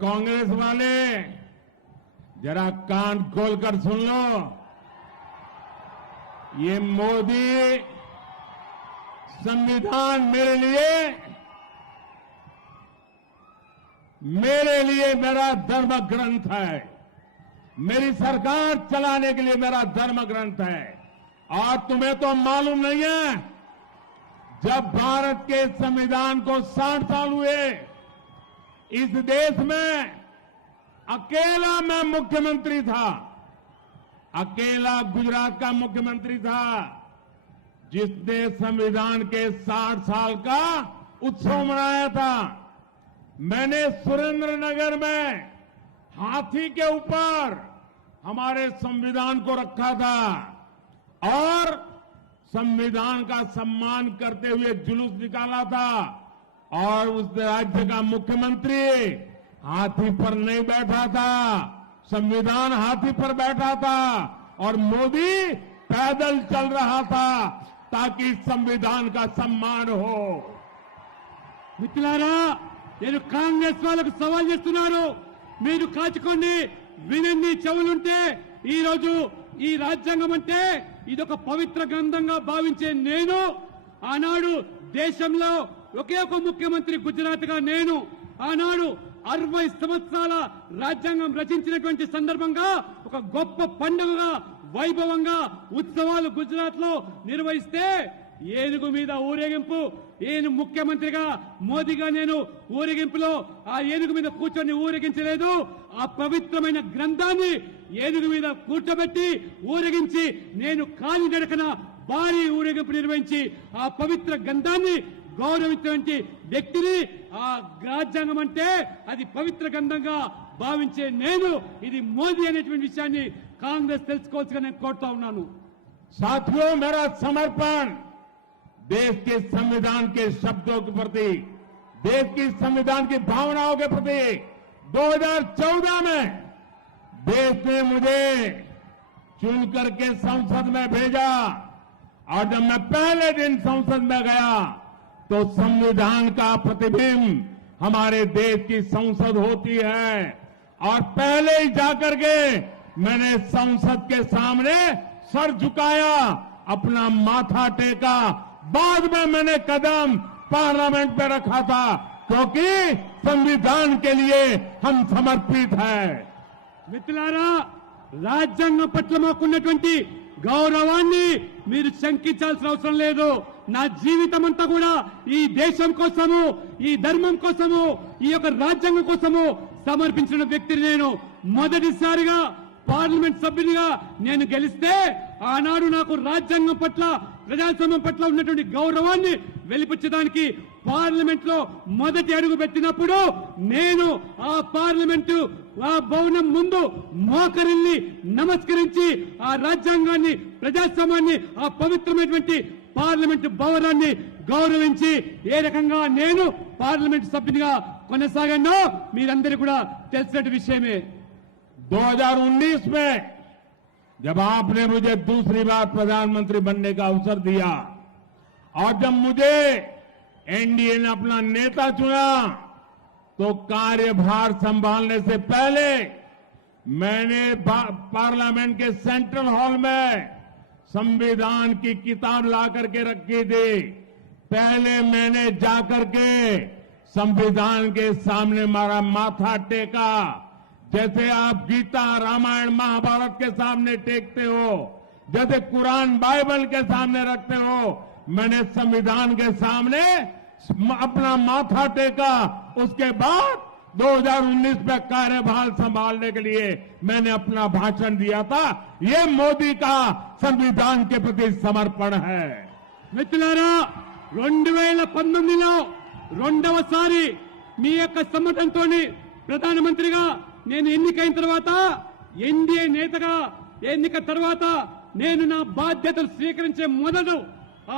कांग्रेस वाले जरा कान खोलकर सुन लो। ये मोदी संविधान मेरे लिए मेरा धर्म ग्रंथ है। मेरी सरकार चलाने के लिए मेरा धर्म ग्रंथ है। और तुम्हें तो मालूम नहीं है, जब भारत के संविधान को 60 साल हुए, इस देश में अकेला मैं मुख्यमंत्री था, अकेला गुजरात का मुख्यमंत्री था जिसने संविधान के 60 साल का उत्सव मनाया था। मैंने सुरेंद्रनगर में हाथी के ऊपर हमारे संविधान को रखा था और संविधान का सम्मान करते हुए जुलूस निकाला था। और उस राज्य का मुख्यमंत्री हाथी पर नहीं बैठा था, संविधान हाथी पर बैठा था और मोदी पैदल चल रहा था ताकि संविधान का सम्मान हो। మిత్రులారా, నేను కాంగ్రెస్ వాళ్ళకు సవాల్ చేస్తున్నాను. మీరు కాచుకోండి, వినండి, చెవులుంటే. ఈ రోజు ఈ రాజ్యాంగం అంటే ఇదొక పవిత్ర గ్రంథంగా భావించే నేను, ఆనాడు దేశంలో ఒకే ఒక ముఖ్యమంత్రి గుజరాత్ గా నేను ఆనాడు 60 సంవత్సరాల రాజ్యాంగం రచించినటువంటి సందర్భంగా ఒక గొప్ప పండుగగా వైభవంగా ఉత్సవాలు గుజరాత్ లో నిర్వహిస్తే ఏనుగు మీద ఊరేగింపు, నేను ముఖ్యమంత్రిగా మోదీగా నేను ఊరేగింపులో ఆ ఏనుగు మీద కూర్చొని ఊరేగించలేదు. ఆ పవిత్రమైన గ్రంథాన్ని ఏనుగు మీద కూర్చోబెట్టి ఊరేగించి నేను కాలి నడకన భారీ ఊరేగింపు నిర్వహించి ఆ పవిత్ర గ్రంథాన్ని గౌరవించినటువంటి వ్యక్తిని, ఆ రాజ్యాంగం అంటే అది పవిత్ర గ్రంథంగా భావించే నేను, ఇది మోదీ అనేటువంటి విషయాన్ని కాంగ్రెస్ తెలుసుకోవాల్సిగా నేను కోరుతా ఉన్నాను. साथियों, मेरा समर्पण देश के संविधान के शब्दों के प्रति, देश की संविधान की भावनाओं के प्रति 2014 में देश ने मुझे चुन करके संसद में भेजा और जब मैं पहले दिन संसद में गया तो संविधान का प्रतिबिंब हमारे देश की संसद होती है और पहले ही जाकर के मैंने संसद के सामने सर झुकाया, अपना माथा टेका। बाद में मैंने कदम पार्लियामेंट में रखा था क्योंकि संविधान के लिए हम समर्पित हैं। మిత్రులారా, రాజ్యాంగం పట్ల మాకున్నటువంటి గౌరవాన్ని మీరు శంకించాల్సిన అవసరం లేదు. నా జీవితం అంతా కూడా ఈ దేశం కోసము, ఈ ధర్మం కోసము, ఈ యొక్క రాజ్యాంగం కోసము సమర్పించిన వ్యక్తిని నేను. మొదటిసారిగా పార్లమెంట్ సభ్యునిగా నేను గెలిస్తే ఆనాడు నాకు రాజ్యాంగం పట్ల, ప్రజాస్వామ్యం పట్ల ఉన్నటువంటి గౌరవాన్ని వెలిపించడానికి పార్లమెంట్ లో మొదటి అడుగు పెట్టినప్పుడు నేను ఆ పార్లమెంటు ఆ భవనం ముందు మోకరిల్లి నమస్కరించి ఆ రాజ్యాంగాన్ని, ప్రజాస్వామ్యాన్ని, ఆ పవిత్రమైనటువంటి పార్లమెంటు భవనాన్ని గౌరవించి ఏ రకంగా నేను పార్లమెంట్ సభ్యునిగా కొనసాగానో మీరందరూ కూడా తెలిసిన విషయమే. 2019 में जब आपने मुझे दूसरी बार प्रधानमंत्री बनने का अवसर दिया और जब मुझे एनडीए ने अपना नेता चुना तो कार्यभार संभालने से पहले मैंने पार्लियामेंट के सेंट्रल हॉल में संविधान की किताब ला करके रखी थी। पहले मैंने जाकर के संविधान के सामने मारा माथा टेका, जैसे आप गीता, रामायण, महाभारत के सामने टेकते हो, जैसे कुरान, बाइबल के सामने रखते हो, मैंने संविधान के सामने अपना माथा टेका। उसके बाद 2019 में कार्यभार संभालने के लिए मैंने अपना भाषण दिया था। ये मोदी का संविधान के प्रति समर्पण है। మిత్రులారా, 2019లో రెండవసారి మీ యొక్క సమర్థంతో ప్రధానమంత్రిగా నేను ఎన్నికైన తర్వాత, ఎన్డీఏ నేతగా ఎన్నిక తర్వాత నేను నా బాధ్యతలు స్వీకరించే మొదట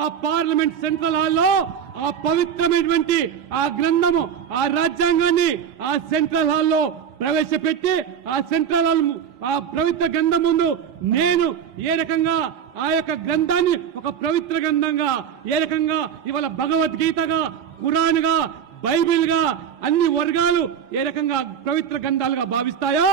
ఆ పార్లమెంట్ సెంట్రల్ హాల్లో ఆ పవిత్రమైనటువంటి ఆ గ్రంథము, ఆ రాజ్యాంగాన్ని ఆ సెంట్రల్ హాల్లో ప్రవేశపెట్టి ఆ సెంట్రల్ హాల్ ఆ పవిత్ర గ్రంథం ముందు నేను ఏ రకంగా ఆ యొక్క గ్రంథాన్ని ఒక పవిత్ర గ్రంథంగా, ఏ రకంగా ఇవాళ భగవద్గీతగా, ఖురాన్ గా, బైబిల్ గా అన్ని వర్గాలు ఏ రకంగా పవిత్ర గ్రంథాలుగా భావిస్తాయో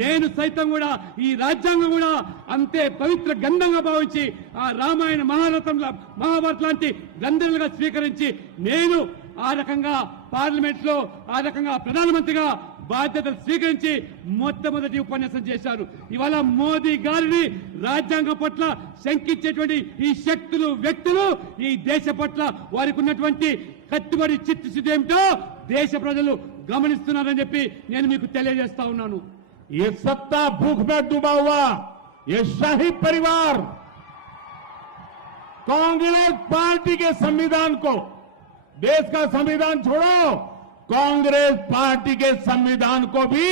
నేను సైతం కూడా ఈ రాజ్యాంగం కూడా అంతే పవిత్ర గ్రంథంగా భావించి ఆ రామాయణ మహాభారత లాంటి గ్రంథాలుగా స్వీకరించి నేను ఆ రకంగా పార్లమెంట్ లో ఆ రకంగా ప్రధానమంత్రిగా బాధ్యతలు స్వీకరించి మొట్టమొదటి ఉపన్యాసం చేశారు. ఇవాళ మోదీ గారిని రాజ్యాంగం పట్ల శంకించేటువంటి ఈ శక్తులు వ్యక్తులు ఈ దేశ పట్ల వారికి ఉన్నటువంటి కట్టుబడి చిత్తశుద్ధి ఏమిటో దేశ ప్రజలు గమనిస్తున్నారని చెప్పి నేను మీకు తెలియజేస్తా ఉన్నాను. ये सत्ता भूख में डूबा हुआ ये शाही परिवार कांग्रेस पार्टी के संविधान को, देश का संविधान छोड़ो, कांग्रेस पार्टी के संविधान को भी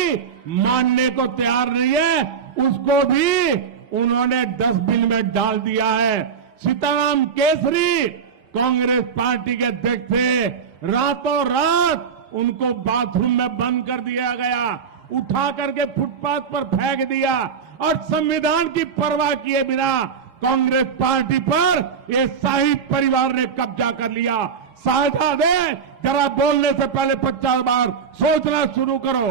मानने को तैयार नहीं है. उसको भी उन्होंने डस्टबिन में डाल दिया है. सीताराम केसरी कांग्रेस पार्टी के अध्यक्ष थे, रातों रात उनको बाथरूम में बंद कर दिया गया, उठा करके फुटपाथ पर फेंक दिया और संविधान की परवाह किए बिना कांग्रेस पार्टी पर ये शाही परिवार ने कब्जा कर लिया. साझा दे, जरा बोलने से पहले 50 बार सोचना शुरू करो.